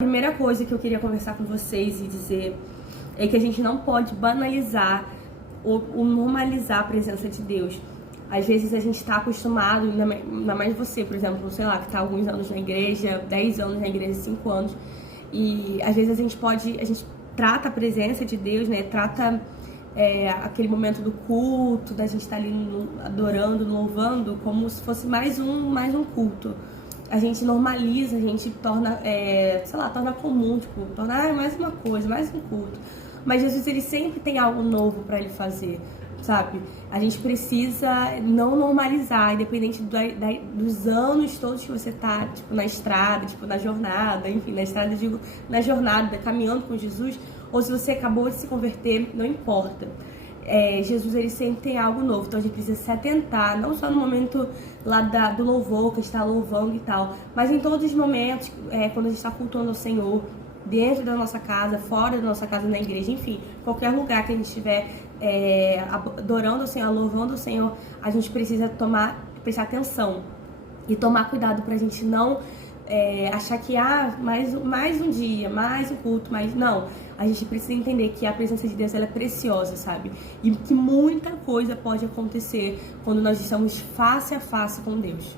A primeira coisa que eu queria conversar com vocês e dizer é que a gente não pode banalizar ou normalizar a presença de Deus. Às vezes a gente está acostumado, ainda mais você, por exemplo, sei lá, que está alguns anos na igreja, 10 anos na igreja, 5 anos, e às vezes a gente trata a presença de Deus, né, trata aquele momento do culto, da gente estar ali adorando, louvando, como se fosse mais um culto. A gente normaliza, a gente torna, torna comum, tipo, torna mais uma coisa, mais um culto. Mas Jesus, ele sempre tem algo novo para ele fazer, sabe? A gente precisa não normalizar, independente dos anos todos que você tá, tipo, na estrada, tipo, na jornada, enfim, na estrada, eu digo, na jornada, caminhando com Jesus, ou se você acabou de se converter, não importa. Jesus, ele sempre tem algo novo, então a gente precisa se atentar, não só no momento lá do louvor, que a gente está louvando e tal, mas em todos os momentos, quando a gente está cultuando ao Senhor, dentro da nossa casa, fora da nossa casa, na igreja, enfim, qualquer lugar que a gente estiver adorando o Senhor, louvando o Senhor, a gente precisa prestar atenção e tomar cuidado pra gente não achar que mais um dia, mais um culto, mas não. A gente precisa entender que a presença de Deus, ela é preciosa, sabe? E que muita coisa pode acontecer quando nós estamos face a face com Deus.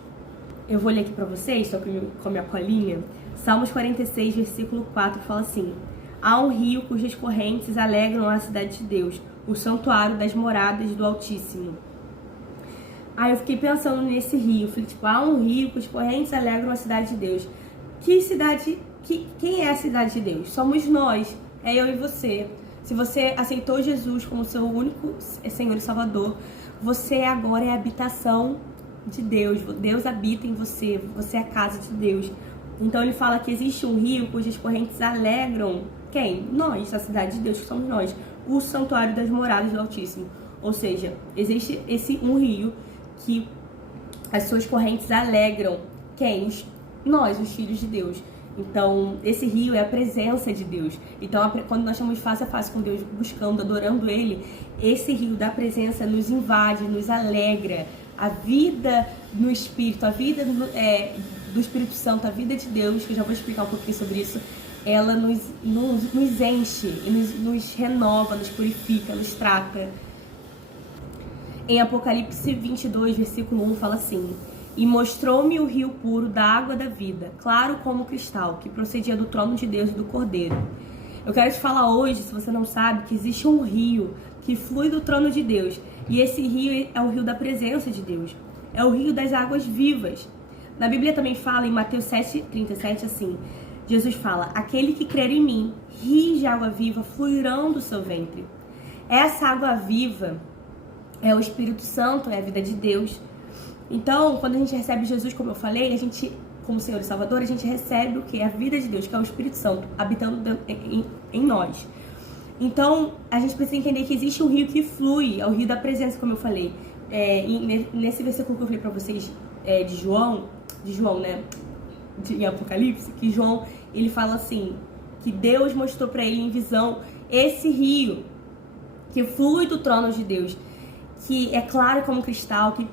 Eu vou ler aqui pra vocês, estou com a minha colinha. Salmos 46, versículo 4, fala assim: há um rio cujas correntes alegram a cidade de Deus, o santuário das moradas do Altíssimo. Aí eu fiquei pensando nesse rio, falei, tipo, há um rio cujas correntes alegram a cidade de Deus. Que cidade, quem é a cidade de Deus? Somos nós, é eu e você. Se você aceitou Jesus como seu único Senhor e Salvador, você agora é a habitação de Deus. Deus habita em você, você é a casa de Deus. Então ele fala que existe um rio cujas correntes alegram quem? Nós, a cidade de Deus, que somos nós, o santuário das moradas do Altíssimo. Ou seja, existe um rio que as suas correntes alegram quem? Nós, os filhos de Deus. Então, esse rio é a presença de Deus. Então, quando nós estamos face a face com Deus, buscando, adorando Ele, esse rio da presença nos invade, nos alegra. A vida no Espírito, a vida do Espírito Santo, a vida de Deus, que eu já vou explicar um pouquinho sobre isso, ela nos enche, nos renova, nos purifica, nos trata. Em Apocalipse 22, versículo 1, fala assim: e mostrou-me o rio puro da água da vida, claro como cristal, que procedia do trono de Deus e do Cordeiro. Eu quero te falar hoje, se você não sabe, que existe um rio que flui do trono de Deus. E esse rio é o rio da presença de Deus. É o rio das águas vivas. Na Bíblia também fala, em Mateus 7,37, assim: Jesus fala: aquele que crer em mim, rios de água viva fluirão do seu ventre. Essa água viva é o Espírito Santo, é a vida de Deus. Então, quando a gente recebe Jesus, como eu falei, a gente, como Senhor e Salvador, a gente recebe o que? A vida de Deus, que é o Espírito Santo, habitando em nós. Então, a gente precisa entender que existe um rio que flui, é o rio da presença, como eu falei. Nesse versículo que eu falei pra vocês, de João, né, em Apocalipse, que João, ele fala assim, que Deus mostrou pra ele em visão esse rio que flui do trono de Deus, que é claro como cristal, que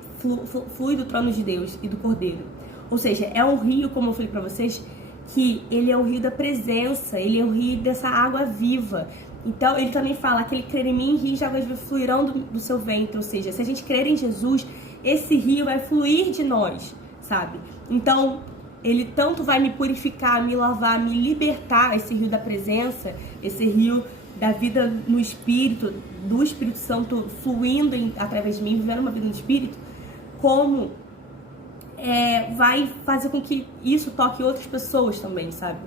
flui do trono de Deus e do Cordeiro. Ou seja, é um rio, como eu falei pra vocês, que ele é o rio da presença, ele é o rio dessa água viva. Então, ele também fala: aquele que crer em mim, rios de águas vivas fluirão do seu ventre. Ou seja, se a gente crer em Jesus, esse rio vai fluir de nós, sabe? Então, ele tanto vai me purificar, me lavar, me libertar, esse rio da presença, esse rio da vida no Espírito, do Espírito Santo fluindo através de mim, vivendo uma vida no Espírito, como vai fazer com que isso toque outras pessoas também, sabe?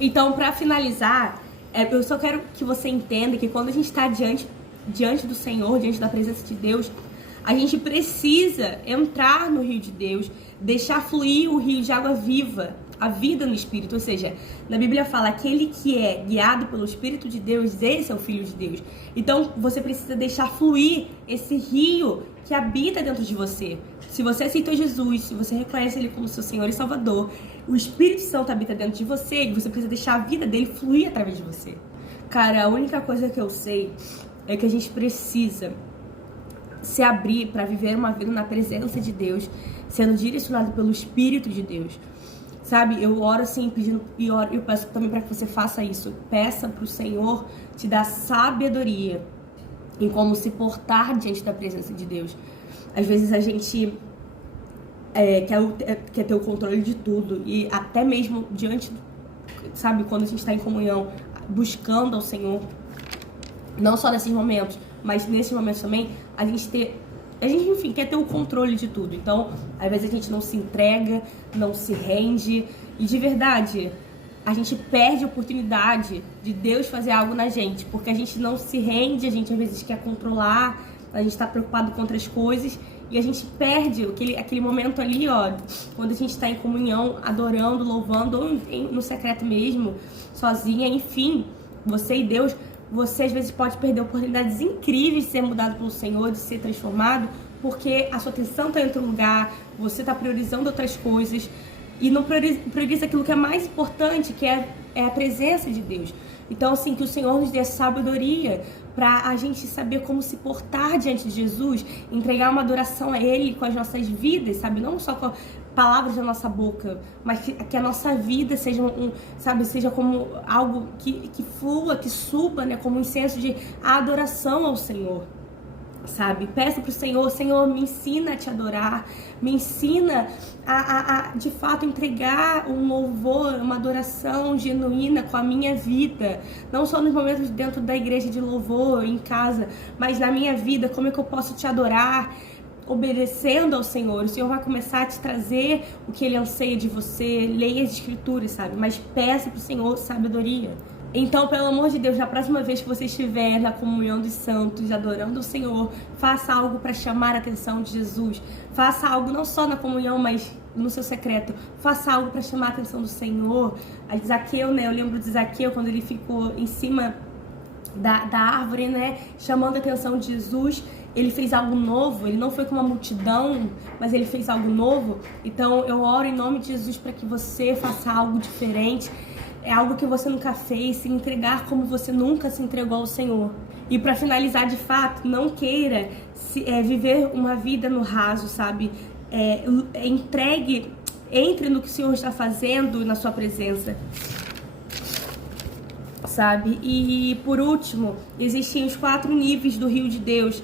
Então, pra finalizar, eu só quero que você entenda que quando a gente está diante do Senhor, diante da presença de Deus, a gente precisa entrar no rio de Deus, deixar fluir o rio de água viva, a vida no Espírito. Ou seja, na Bíblia fala: aquele que é guiado pelo Espírito de Deus, esse é o Filho de Deus. Então, você precisa deixar fluir esse rio que habita dentro de você. Se você aceitou Jesus, se você reconhece Ele como seu Senhor e Salvador, o Espírito Santo habita dentro de você e você precisa deixar a vida dele fluir através de você. Cara, a única coisa que eu sei é que a gente precisa se abrir para viver uma vida na presença de Deus, sendo direcionado pelo Espírito de Deus. sabe? Eu oro assim, pedindo, e eu peço também para que você faça isso. Peça pro Senhor te dar sabedoria em como se portar diante da presença de Deus. Às vezes a gente quer ter o controle de tudo, e até mesmo diante, sabe, quando a gente está em comunhão, buscando ao Senhor, não só nesses momentos, mas nesses momentos também, a gente, enfim, quer ter o controle de tudo. Então, às vezes a gente não se entrega, não se rende, e de verdade, a gente perde a oportunidade de Deus fazer algo na gente, porque a gente não se rende, a gente às vezes quer controlar, a gente tá preocupado com outras coisas, e a gente perde aquele momento ali, ó, quando a gente tá em comunhão, adorando, louvando, ou no secreto mesmo, sozinha, enfim, você e Deus. Você às vezes pode perder oportunidades incríveis de ser mudado pelo Senhor, de ser transformado, porque a sua atenção está em outro lugar, você está priorizando outras coisas e não prioriza aquilo que é mais importante, que é a presença de Deus. Então, assim, que o Senhor nos dê sabedoria para a gente saber como se portar diante de Jesus, entregar uma adoração a Ele com as nossas vidas, sabe? Não só com palavras da nossa boca, mas que a nossa vida seja seja como algo que flua, que suba, né? Como um incenso de adoração ao Senhor, sabe? Peça pro Senhor: Senhor, me ensina a te adorar, me ensina a de fato entregar um louvor, uma adoração genuína com a minha vida, não só nos momentos dentro da igreja de louvor, em casa, mas na minha vida. Como é que eu posso te adorar obedecendo ao Senhor? O Senhor vai começar a te trazer o que Ele anseia de você. Leia as Escrituras, sabe? Mas peça pro Senhor sabedoria. Então, pelo amor de Deus, na próxima vez que você estiver na comunhão dos santos, adorando o Senhor, faça algo para chamar a atenção de Jesus. Faça algo não só na comunhão, mas no seu secreto. Faça algo para chamar a atenção do Senhor. A Zaqueu, né? Eu lembro de Zaqueu, quando ele ficou em cima da árvore, né? Chamando a atenção de Jesus. Ele fez algo novo, ele não foi com uma multidão, mas ele fez algo novo. Então, eu oro em nome de Jesus para que você faça algo diferente. É algo que você nunca fez, se entregar como você nunca se entregou ao Senhor. E para finalizar, de fato, não queira viver uma vida no raso, sabe? Entre no que o Senhor está fazendo na sua presença, sabe? E por último, existem os 4 níveis do rio de Deus.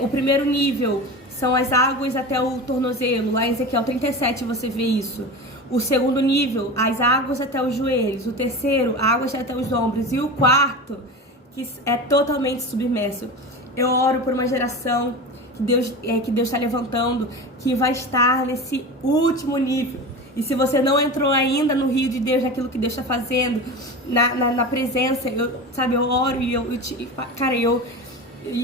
O primeiro nível são as águas até o tornozelo. Lá em Ezequiel 37 você vê isso. O segundo nível, as águas até os joelhos. O terceiro, águas até os ombros. E o quarto, que é totalmente submerso. Eu oro por uma geração que Deus está levantando, que vai estar nesse último nível. E se você não entrou ainda no rio de Deus, naquilo que Deus está fazendo, na presença, eu oro e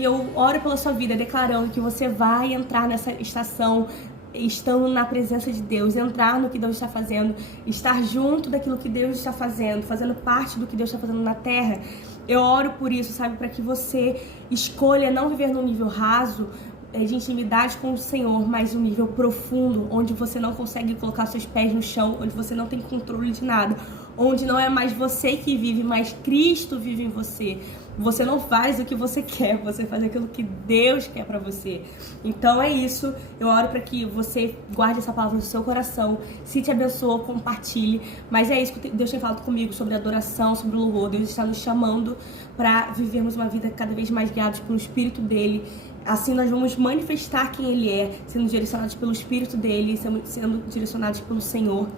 eu oro pela sua vida, declarando que você vai entrar nessa estação, estando na presença de Deus, entrar no que Deus está fazendo, estar junto daquilo que Deus está fazendo, fazendo parte do que Deus está fazendo na terra. Eu oro por isso, sabe, para que você escolha não viver num nível raso de intimidade com o Senhor, mas um nível profundo, onde você não consegue colocar seus pés no chão, onde você não tem controle de nada, onde não é mais você que vive, mas Cristo vive em você. Você não faz o que você quer, você faz aquilo que Deus quer pra você. Então é isso, eu oro pra que você guarde essa palavra no seu coração. Se te abençoou, compartilhe. Mas é isso que Deus tem falado comigo sobre adoração, sobre o louvor. Deus está nos chamando pra vivermos uma vida cada vez mais guiados pelo Espírito dEle. Assim nós vamos manifestar quem Ele é, sendo direcionados pelo Espírito dEle, sendo direcionados pelo Senhor,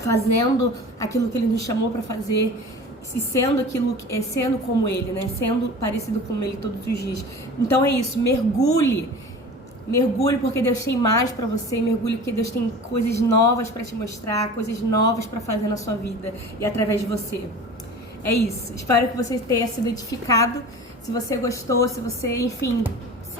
fazendo aquilo que Ele nos chamou pra fazer, e sendo como Ele, né? Sendo parecido com Ele todos os dias. Então é isso, mergulhe porque Deus tem mais pra você, mergulhe porque Deus tem coisas novas pra te mostrar, coisas novas pra fazer na sua vida e através de você. É isso, espero que você tenha sido edificado. Se você gostou, se você, enfim,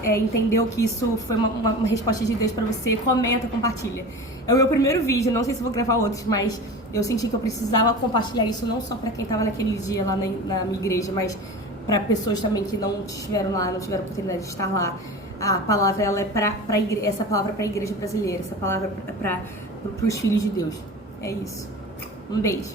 entendeu que isso foi uma resposta de Deus pra você, comenta, compartilha. É o meu primeiro vídeo, não sei se vou gravar outros, mas eu senti que eu precisava compartilhar isso não só pra quem tava naquele dia lá na minha igreja, mas pra pessoas também que não estiveram lá, não tiveram oportunidade de estar lá. A palavra, ela é essa palavra pra igreja brasileira, essa palavra é pros filhos de Deus. É isso. Um beijo.